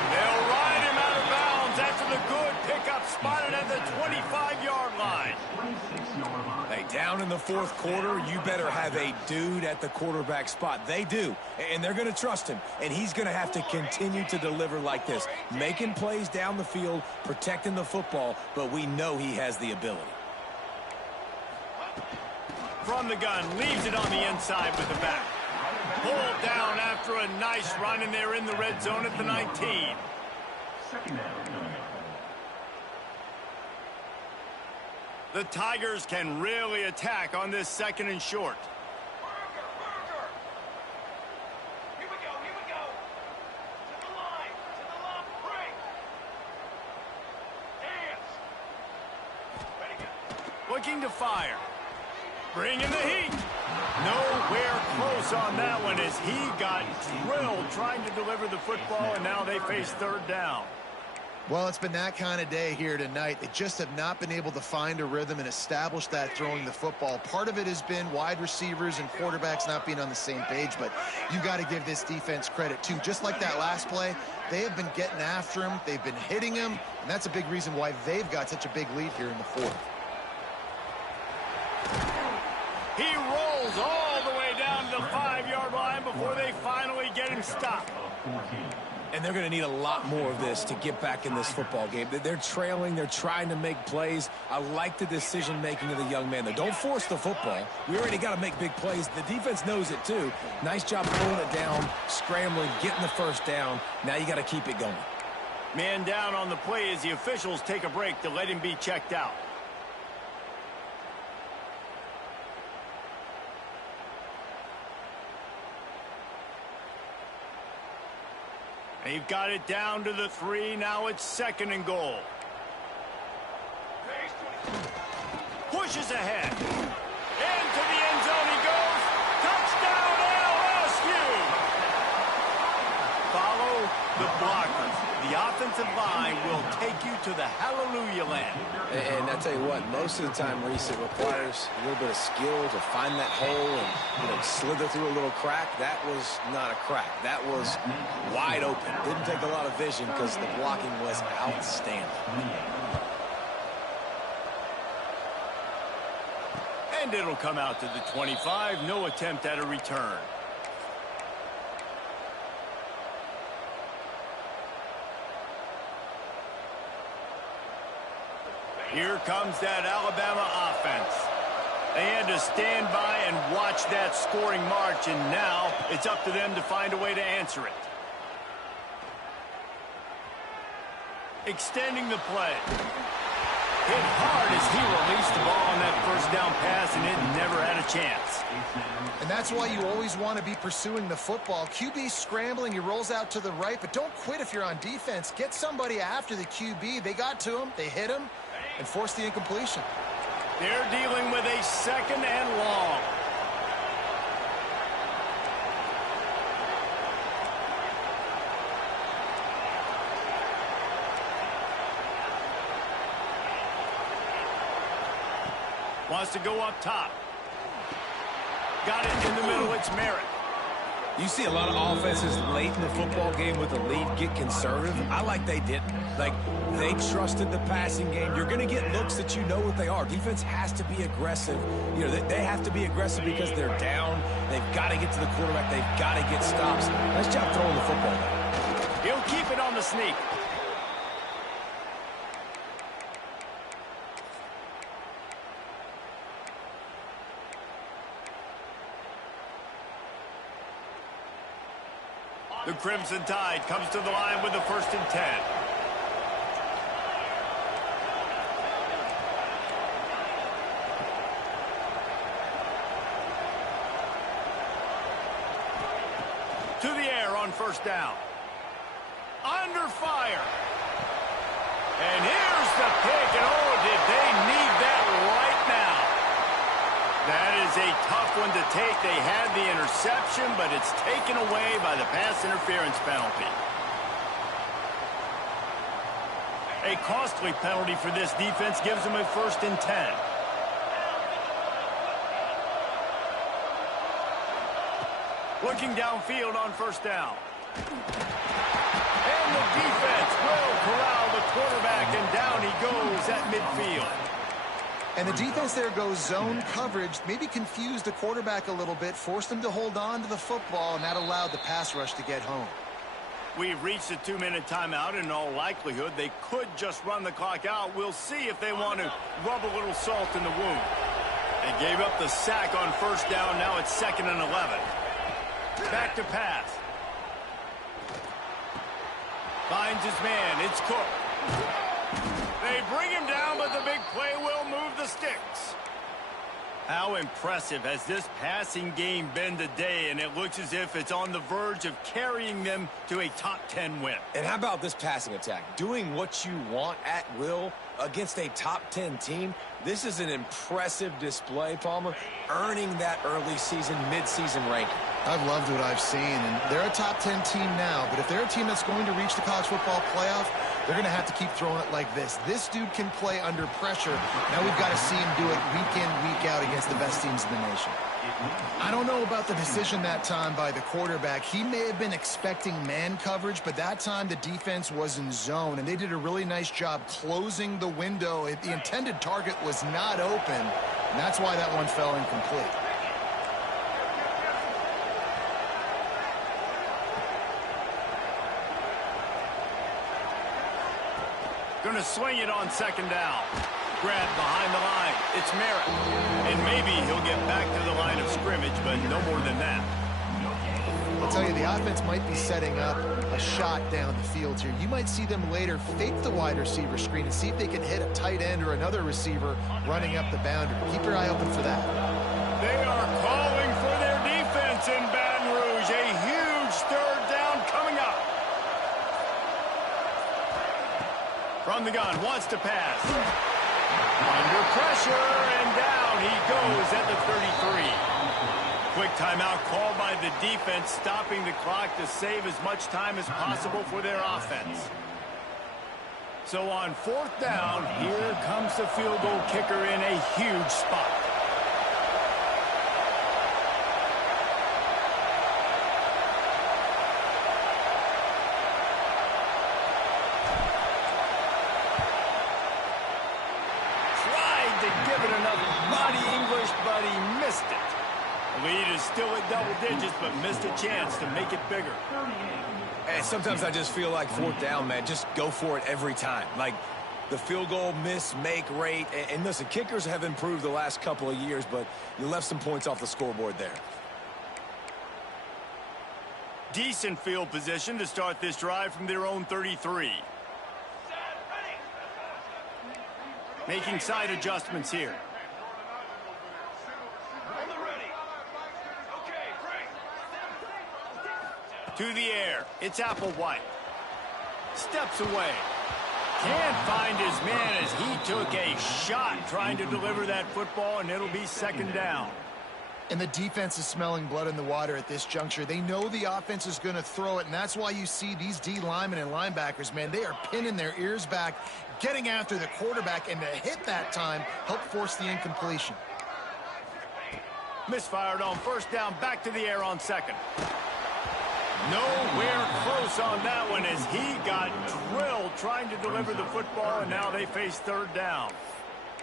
They'll ride him out of bounds after the good pickup spotted at the 25-yard line. Hey, down in the 4th quarter, you better have a dude at the quarterback spot. They do, and they're going to trust him, and he's going to have to continue to deliver like this, making plays down the field, protecting the football, but we know he has the ability. From the gun, leaves it on the inside with the back. Pulled down after a nice run, and they're in the red zone at the 19. 2nd down coming up. The Tigers can really attack on this 2nd and short. Burger! Here we go! To the line, break! Hands! Ready, go! Looking to fire. Bringing the heat. Nowhere close on that one as he got drilled trying to deliver the football, and now they face 3rd down. Well, it's been that kind of day here tonight. They just have not been able to find a rhythm and establish that throwing the football. Part of it has been wide receivers and quarterbacks not being on the same page, but you got to give this defense credit too. Just like that last play, they have been getting after him. They've been hitting him, and that's a big reason why they've got such a big lead here in the 4th. He rolls all the way down to the 5-yard line before they finally get him stopped. And they're going to need a lot more of this to get back in this football game. They're trailing. They're trying to make plays. I like the decision-making of the young man, though. Don't force the football. We already got to make big plays. The defense knows it, too. Nice job pulling it down, scrambling, getting the first down. Now you got to keep it going. Man down on the play as the officials take a break to let him be checked out. They've got it down to the 3. Now it's 2nd and goal. Pushes ahead. Into the end zone he goes. Touchdown LSU! Follow the blockers. The offensive line will take you to the hallelujah land. And I tell you what, most of the time, Reese, it requires a little bit of skill to find that hole and slither through a little crack. That was not a crack. That was wide open. Didn't take a lot of vision because the blocking was outstanding. And it'll come out to the 25. No attempt at a return. Here comes that Alabama offense. They had to stand by and watch that scoring march, and now it's up to them to find a way to answer it. Extending the play. Hit hard as he released the ball on that first down pass, and it never had a chance. And that's why you always want to be pursuing the football. QB scrambling, he rolls out to the right, but don't quit if you're on defense. Get somebody after the QB. They got to him, they hit him, and forced the incompletion. They're dealing with a 2nd and long. Wants to go up top. Got it in the middle. It's Merritt. You see a lot of offenses late in the football game with the lead get conservative. I like they didn't. Like, they trusted the passing game. You're going to get looks that you know what they are. Defense has to be aggressive. You know, they have to be aggressive because they're down. They've got to get to the quarterback. They've got to get stops. Nice job throwing the football. He'll keep it on the sneak. The Crimson Tide comes to the line with the 1st and 10. To the air on 1st down. Under fire. And here's the pick, and oh, did they need that right now. That is a tough one to take. They had the interception, but it's taken away by the pass interference penalty. A costly penalty for this defense gives them a 1st and 10. Looking downfield on 1st down. And the defense will corral the quarterback, and down he goes at midfield. And the defense there goes zone coverage, maybe confused the quarterback a little bit, forced him to hold on to the football, and that allowed the pass rush to get home. We've reached a 2-minute timeout, and in all likelihood, they could just run the clock out. We'll see if they want to rub a little salt in the wound. They gave up the sack on 1st down. Now it's 2nd and 11. Back to pass. Finds his man. It's Cook. They bring him down, but the big play will move the sticks. How impressive has this passing game been today, and it looks as if it's on the verge of carrying them to a top 10 win. And how about this passing attack? Doing what you want at will against a top 10 team. This is an impressive display, Palmer, earning that early season, mid-season ranking. I've loved what I've seen, and they're a top 10 team now, but if they're a team that's going to reach the college football playoff, they're going to have to keep throwing it like this. This dude can play under pressure. Now we've got to see him do it week in, week out against the best teams in the nation. I don't know about the decision that time by the quarterback. He may have been expecting man coverage, but that time the defense was in zone, and they did a really nice job closing the window. The intended target was not open, and that's why that one fell incomplete. Gonna swing it on second down. Grab behind the line. It's Merritt. And maybe he'll get back to the line of scrimmage, but no more than that. I'll tell you, the offense might be setting up a shot down the field here. You might see them later fake the wide receiver screen and see if they can hit a tight end or another receiver running up the boundary. Keep your eye open for that. They are calling for their defense in Baton Rouge. A huge third down coming up. From the gun, wants to pass. Under pressure, and down he goes at the 33. Quick timeout called by the defense, stopping the clock to save as much time as possible for their offense. So on fourth down, here comes the field goal kicker in a huge spot. Tried to give it enough body English, but he missed it. The lead is still at double digits, but missed a chance to make it bigger. And sometimes I just feel like fourth down, man, just go for it every time. Like the field goal miss-make rate. And listen, kickers have improved the last couple of years, but you left some points off the scoreboard there. Decent field position to start this drive from their own 33. Making side adjustments here. To the air. It's Applewhite. Steps away. Can't find his man as he took a shot trying to deliver that football, and it'll be second down. And the defense is smelling blood in the water at this juncture. They know the offense is going to throw it, and that's why you see these D linemen and linebackers, man, they are pinning their ears back, getting after the quarterback, and to hit that time, help force the incompletion. Misfired on first down, back to the air on second. Nowhere close on that one as he got drilled trying to deliver the football, and now they face third down.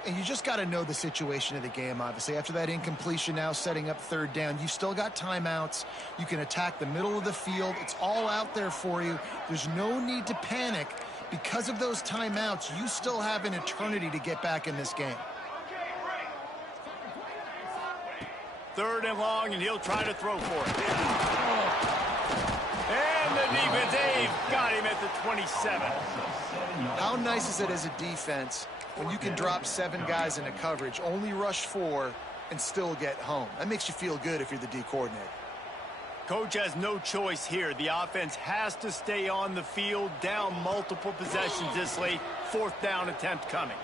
And you just got to know the situation of the game, obviously. After that incompletion now setting up third down, you've still got timeouts. You can attack the middle of the field. It's all out there for you. There's no need to panic. Because of those timeouts, you still have an eternity to get back in this game. Third and long, and he'll try to throw for it. And the defense, they've got him at the 27. How nice is it as a defense when you can drop 7 guys into coverage, only rush 4, and still get home? That makes you feel good if you're the D coordinator. Coach has no choice here. The offense has to stay on the field, down multiple possessions this late. Fourth down attempt coming.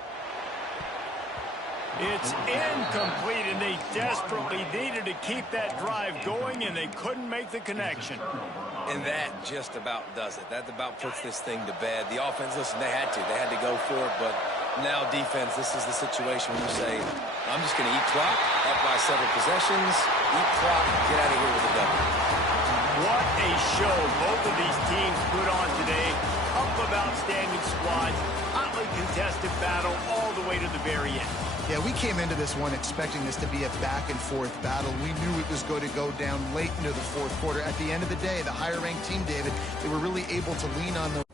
It's incomplete, and they desperately needed to keep that drive going, and they couldn't make the connection. And that just about does it. That about puts this thing to bed. The offense, listen, they had to go for it, but now defense, this is the situation where you say, I'm just going to eat clock, up by several possessions, eat clock, get out of here with a W. What a show both of these teams put on today. Up of outstanding squads, hotly contested battle all the way to the very end. Yeah, we came into this one expecting this to be a back-and-forth battle. We knew it was going to go down late into the fourth quarter. At the end of the day, the higher-ranked team, David, they were really able to lean on those